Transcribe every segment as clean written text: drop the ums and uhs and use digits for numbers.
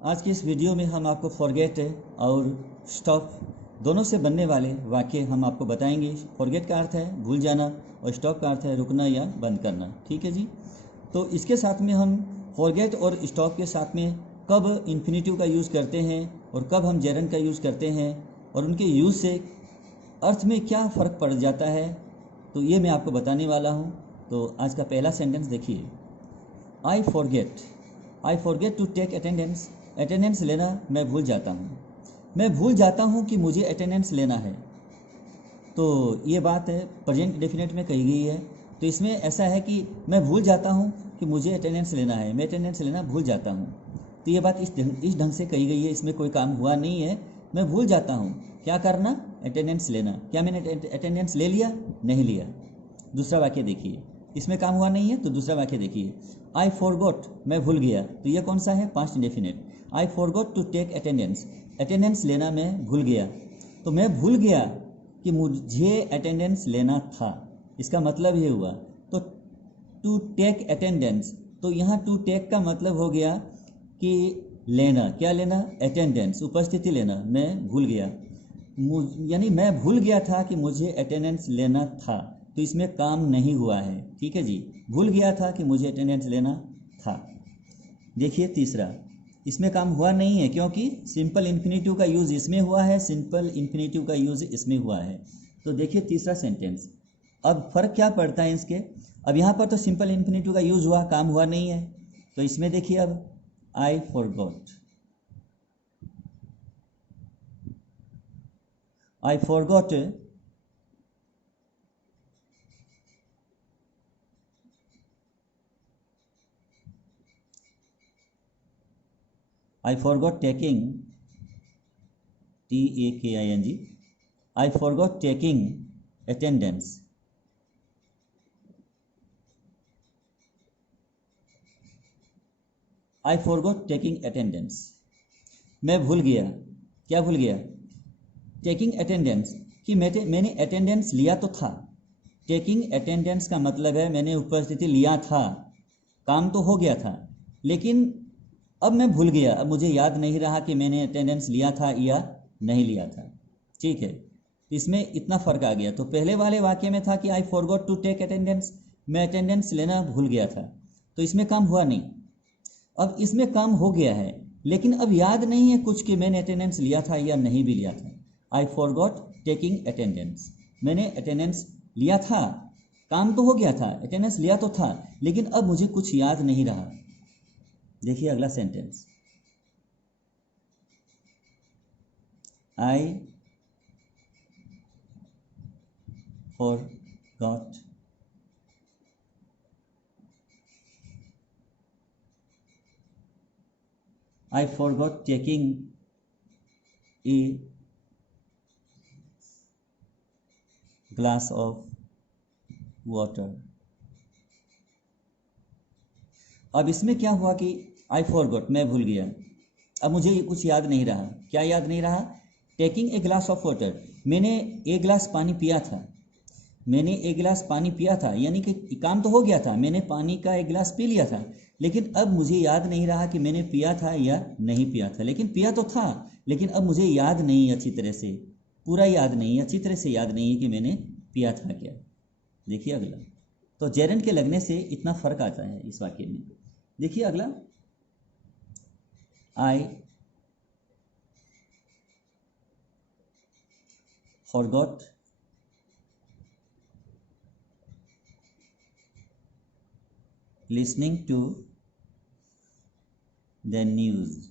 आज की इस वीडियो में हम आपको फॉरगेट और स्टॉप दोनों से बनने वाले वाक्य हम आपको बताएंगे। फॉरगेट का अर्थ है भूल जाना और स्टॉप का अर्थ है रुकना या बंद करना। ठीक है जी। तो इसके साथ में हम फॉरगेट और स्टॉप के साथ में कब इन्फिनेटिव का यूज़ करते हैं और कब हम जेरंड का यूज़ करते हैं और उनके यूज़ से अर्थ में क्या फ़र्क पड़ जाता है, तो ये मैं आपको बताने वाला हूँ। तो आज का पहला सेंटेंस देखिए, I forget to take attendance. Attendance लेना मैं भूल जाता हूँ। मैं भूल जाता हूँ कि मुझे अटेंडेंस लेना है। तो ये बात है प्रेजेंट डेफिनेट में कही गई है। तो इसमें ऐसा है कि मैं भूल जाता हूँ कि मुझे अटेंडेंस लेना है, मैं अटेंडेंस लेना भूल जाता हूँ। तो ये बात इस ढंग से कही गई है, इसमें कोई काम हुआ नहीं है। मैं भूल जाता हूँ क्या करना, अटेंडेंस लेना। क्या मैंने अटेंडेंस ले लिया? नहीं लिया। दूसरा वाक्य देखिए, इसमें काम हुआ नहीं है। तो दूसरा वाक्य देखिए, आई फॉरगॉट, मैं भूल गया। तो ये कौन सा है? Past indefinite. I forgot to take attendance, attendance लेना मैं भूल गया। तो मैं भूल गया कि मुझे अटेंडेंस लेना था, इसका मतलब ये हुआ। तो टू टेक अटेंडेंस, तो यहाँ टू टेक का मतलब हो गया कि लेना। क्या लेना? अटेंडेंस, उपस्थिति लेना। मैं भूल गया, यानी मैं भूल गया था कि मुझे अटेंडेंस लेना था। तो इसमें काम नहीं हुआ है। ठीक है जी, भूल गया था कि मुझे अटेंडेंस लेना था। देखिए तीसरा, इसमें काम हुआ नहीं है क्योंकि सिंपल इन्फिनेटिव का यूज़ इसमें हुआ है, सिंपल इन्फिनेटिव का यूज़ इसमें हुआ है। तो देखिए तीसरा सेंटेंस, अब फ़र्क क्या पड़ता है इसके। अब यहाँ पर तो सिंपल इन्फिनेटिव का यूज़ हुआ, काम हुआ नहीं है। तो इसमें देखिए अब I forgot, I forgot taking TAKING, I forgot taking attendance. I forgot taking attendance. मैं भूल गया। क्या भूल गया? टेकिंग अटेंडेंस, कि मैंने अटेंडेंस लिया तो था। टेकिंग अटेंडेंस का मतलब है मैंने उपस्थिति लिया था, काम तो हो गया था, लेकिन अब मैं भूल गया। अब मुझे याद नहीं रहा कि मैंने अटेंडेंस लिया था या नहीं लिया था। ठीक है, इसमें इतना फ़र्क आ गया। तो पहले वाले वाक्य में था कि I forgot to take attendance, मैं अटेंडेंस लेना भूल गया था। तो इसमें काम हुआ नहीं। अब इसमें काम हो गया है, लेकिन अब याद नहीं है कुछ कि मैंने अटेंडेंस लिया था या नहीं भी लिया था। आई फॉरगॉट टेकिंग अटेंडेंस, मैंने अटेंडेंस लिया था, काम तो हो गया था, अटेंडेंस लिया तो था, लेकिन अब मुझे कुछ याद नहीं रहा। देखिए अगला sentence, I forgot taking a glass of water. अब इसमें क्या हुआ कि आई फॉरगॉट, मैं भूल गया, अब मुझे कुछ याद नहीं रहा। क्या याद नहीं रहा? Taking a glass of water, मैंने एक गिलास पानी पिया था। मैंने एक गिलास पानी पिया था, यानी कि काम तो हो गया था, मैंने पानी का एक गिलास पी लिया था, लेकिन अब मुझे याद नहीं रहा कि मैंने पिया था या नहीं पिया था। लेकिन पिया तो था, लेकिन अब मुझे याद नहीं, अच्छी तरह से पूरा याद नहीं, अच्छी तरह से याद नहीं है कि मैंने पिया था क्या। देखिए अगला, तो जेरंड के लगने से इतना फ़र्क आता है इस वाक्य में। देखिए अगला, I forgot listening to the news.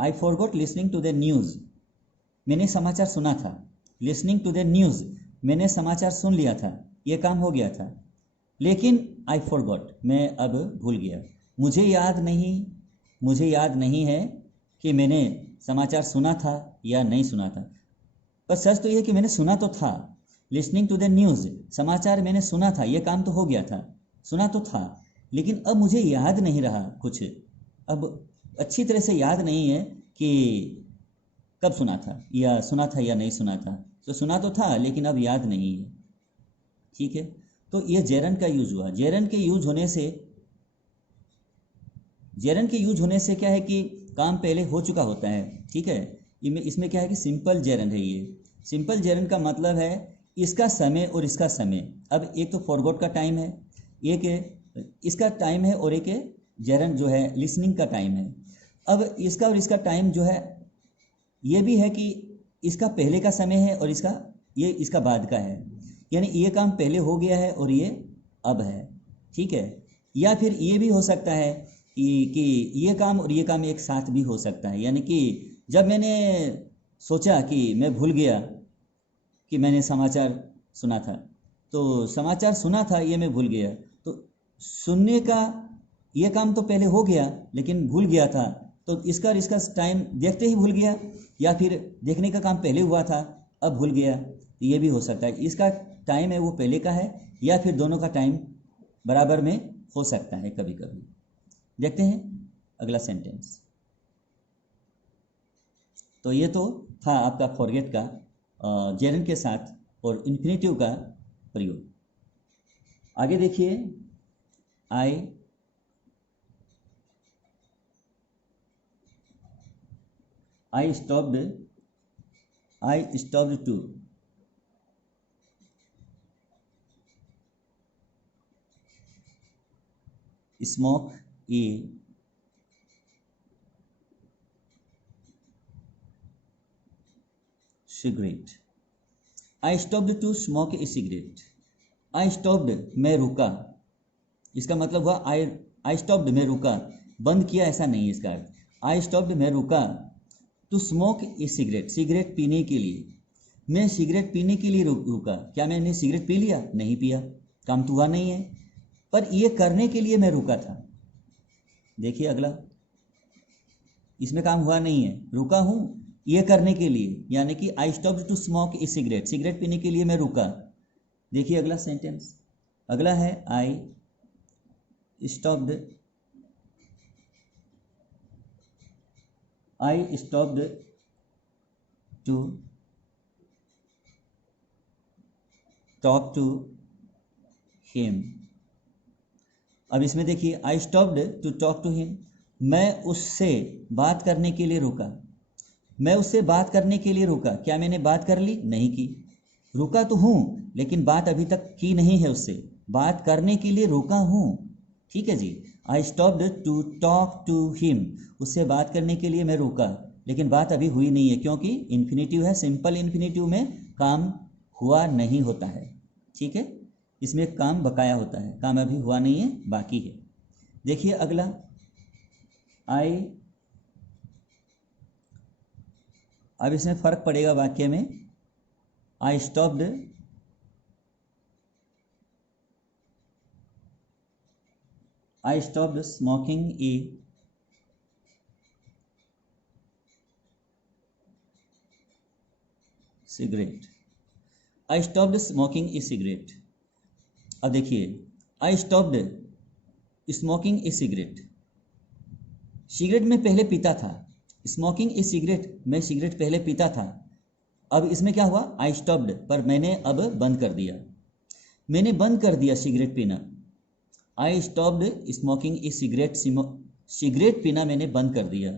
I forgot listening to the news, मैंने समाचार सुना था। लिसनिंग टू द न्यूज़, मैंने समाचार सुन लिया था, ये काम हो गया था। लेकिन आई फॉरगॉट, मैं अब भूल गया। मुझे याद नहीं है कि मैंने समाचार सुना था या नहीं सुना था। पर सच तो यह कि मैंने सुना तो था। लिसनिंग टू द न्यूज़, समाचार मैंने सुना था, यह काम तो हो गया था, सुना तो था, लेकिन अब मुझे याद नहीं रहा कुछ। अब अच्छी तरह से याद नहीं है कि कब सुना था या नहीं सुना था। तो सुना तो था, लेकिन अब याद नहीं है। ठीक है, तो ये जेरंड का यूज हुआ। जेरंड के यूज होने से जेरन के यूज होने से क्या है कि काम पहले हो चुका होता है, ठीक है। इसमें क्या है कि सिंपल जेरन है ये। सिंपल जेरन का मतलब है इसका समय और इसका समय। अब एक तो फॉरगॉट का टाइम है, एक इसका टाइम है, और एक जेरन जो है लिसनिंग का टाइम है। अब इसका और इसका टाइम जो है ये भी है कि इसका पहले का समय है और ये इसका बाद का है, यानी ये काम पहले हो गया है और ये अब है, ठीक है। या फिर ये भी हो सकता है कि ये काम और ये काम एक साथ भी हो सकता है, यानी कि जब मैंने सोचा कि मैं भूल गया कि मैंने समाचार सुना था, तो समाचार सुना था ये मैं भूल गया, तो सुनने का ये काम तो पहले हो गया लेकिन भूल गया था, तो इसका और इसका टाइम देखते ही भूल गया, या फिर देखने का काम पहले हुआ था अब भूल गया, ये भी हो सकता है। इसका टाइम है वो पहले का है, या फिर दोनों का टाइम बराबर में हो सकता है कभी कभी। देखते हैं अगला सेंटेंस। तो ये तो था आपका फॉरगेट का जेरन के साथ और इन्फिनेटिव का प्रयोग। आगे देखिए, I stopped to smoke a cigarette. I stopped to smoke a cigarette. I stopped मैं रुका, इसका मतलब हुआ I stopped मैं रुका, बंद किया ऐसा नहीं है इसका अर्थ। I stopped मैं रुका, to smoke a cigarette, cigarette पीने के लिए। मैं सिगरेट पीने के लिए रुका। क्या मैंने सिगरेट पी लिया? नहीं पिया, काम तो हुआ नहीं है, पर ये करने के लिए मैं रुका था। देखिए अगला, इसमें काम हुआ नहीं है, रुका हूँ ये करने के लिए, यानी कि I stopped to smoke a cigarette, cigarette पीने के लिए मैं रुका। देखिए अगला सेंटेंस, अगला है I stopped to talk to him। अब इसमें देखिए I stopped to talk to him, मैं उससे बात करने के लिए रुका। मैं उससे बात करने के लिए रुका, क्या मैंने बात कर ली? नहीं की। रुका तो हूँ लेकिन बात अभी तक की नहीं है उससे, बात करने के लिए रुका हूँ, ठीक है जी। I stopped to talk to him, उससे बात करने के लिए मैं रुका, लेकिन बात अभी हुई नहीं है क्योंकि इन्फिनेटिव है। सिंपल इन्फिनेटिव में काम हुआ नहीं होता है, ठीक है। इसमें काम बकाया होता है, काम अभी हुआ नहीं है, बाकी है। देखिए अगला, अब इसमें फर्क पड़ेगा वाक्य में। I stopped smoking A cigarette. I stopped smoking A cigarette. अब देखिए, I stopped smoking A cigarette, cigarette में पहले पीता था, स्मोकिंग ए सिगरेट, मैं सिगरेट पहले पीता था। अब इसमें क्या हुआ? आई स्टॉप्ड, पर मैंने अब बंद कर दिया, मैंने बंद कर दिया सिगरेट पीना। I stopped smoking A cigarette, cigarette पीना मैंने बंद कर दिया।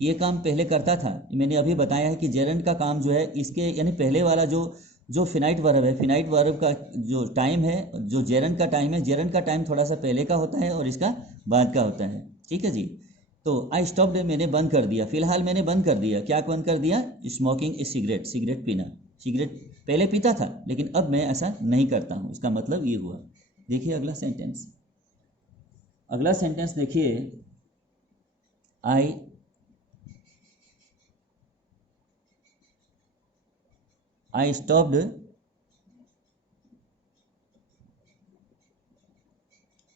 ये काम पहले करता था, मैंने अभी बताया है कि जेरंड का काम जो है इसके, यानी पहले वाला जो फिनाइट वर्ब है, फिनाइट वर्ब का जो टाइम है, जो जेरंड का टाइम है, जेरंड का टाइम थोड़ा सा पहले का होता है और इसका बाद का होता है, ठीक है जी। तो आई स्टॉप्ड मैंने बंद कर दिया, फिलहाल मैंने बंद कर दिया। क्या बंद कर दिया? स्मोकिंग ए सिगरेट, सिगरेट पीना। सिगरेट पहले पीता था लेकिन अब मैं ऐसा नहीं करता हूँ, इसका मतलब ये हुआ। देखिए अगला सेंटेंस, अगला सेंटेंस देखिए, I stopped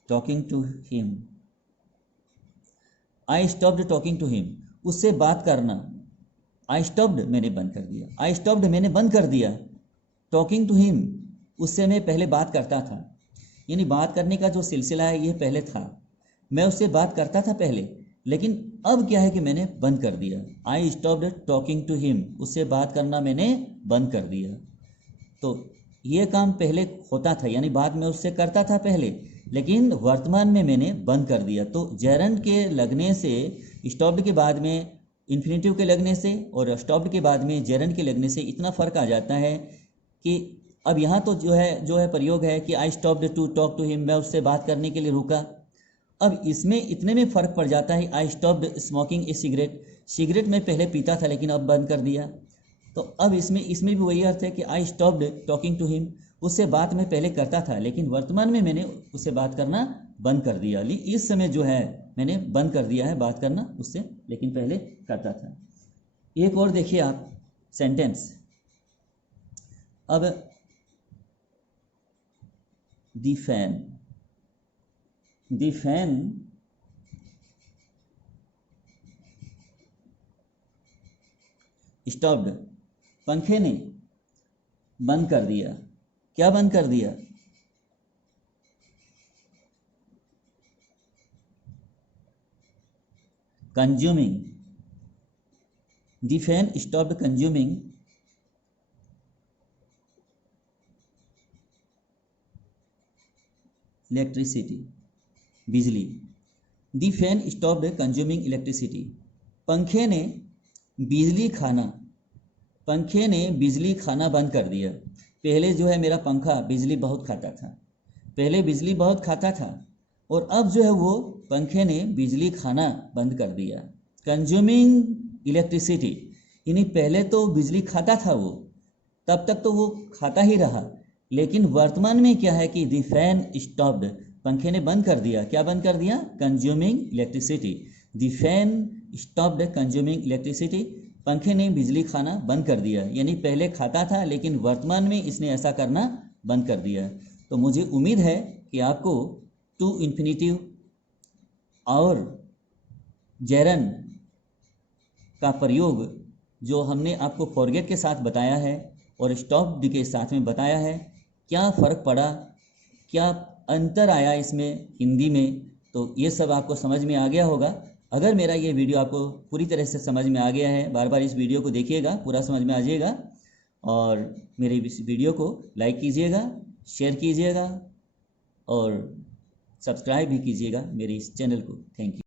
talking to him। I stopped talking to him, उससे बात करना। I stopped मैंने बंद कर दिया, I stopped मैंने बंद कर दिया। Talking to him, उससे मैं पहले बात करता था, यानी बात करने का जो सिलसिला है ये पहले था, मैं उससे बात करता था पहले, लेकिन अब क्या है कि मैंने बंद कर दिया। I stopped talking to him, उससे बात करना मैंने बंद कर दिया। तो ये काम पहले होता था, यानी बात मैं उससे करता था पहले, लेकिन वर्तमान में मैंने बंद कर दिया। तो जेरंड के लगने से, स्टॉप्ड के बाद में इन्फिनेटिव के लगने से और स्टॉप्ड के बाद में जेरंड के लगने से इतना फ़र्क आ जाता है कि अब यहाँ तो जो है प्रयोग है कि I stopped to talk to him, मैं उससे बात करने के लिए रुका। अब इसमें इतने में फ़र्क पड़ जाता है, I stopped smoking A cigarette, cigarette मैं पहले पीता था लेकिन अब बंद कर दिया। तो अब इसमें भी वही अर्थ है कि I stopped talking to him, उससे बात मैं पहले करता था लेकिन वर्तमान में मैंने उससे बात करना बंद कर दिया। इस समय जो है मैंने बंद कर दिया है बात करना उससे, लेकिन पहले करता था। एक और देखिए आप सेंटेंस। अब द फैन स्टॉप्ड, पंखे ने बंद कर दिया। क्या बंद कर दिया? Consuming, the fan stopped consuming electricity, बिजली। The fan stopped consuming electricity, पंखे ने बिजली खाना बंद कर दिया। पहले जो है मेरा पंखा बिजली बहुत खाता था, और अब जो है वो पंखे ने बिजली खाना बंद कर दिया। कंज्यूमिंग इलेक्ट्रिसिटी, यानी पहले तो बिजली खाता था वो, तब तक तो वो खाता ही रहा, लेकिन वर्तमान में क्या है कि द फैन स्टॉप्ड, पंखे ने बंद कर दिया। क्या बंद कर दिया? Consuming electricity. The fan stopped consuming electricity, पंखे ने बिजली खाना बंद कर दिया, यानी पहले खाता था लेकिन वर्तमान में इसने ऐसा करना बंद कर दिया। तो मुझे उम्मीद है कि आपको टू इन्फिनेटिव और जेरंड का प्रयोग जो हमने आपको फॉरगेट के साथ बताया है और स्टॉप्ड के साथ में बताया है, क्या फ़र्क पड़ा, क्या अंतर आया इसमें हिंदी में, तो ये सब आपको समझ में आ गया होगा। अगर मेरा ये वीडियो आपको पूरी तरह से समझ में आ गया है, बार बार इस वीडियो को देखिएगा, पूरा समझ में आ जाएगा, और मेरे इस वीडियो को लाइक कीजिएगा, शेयर कीजिएगा और सब्सक्राइब भी कीजिएगा मेरे इस चैनल को। Thank you.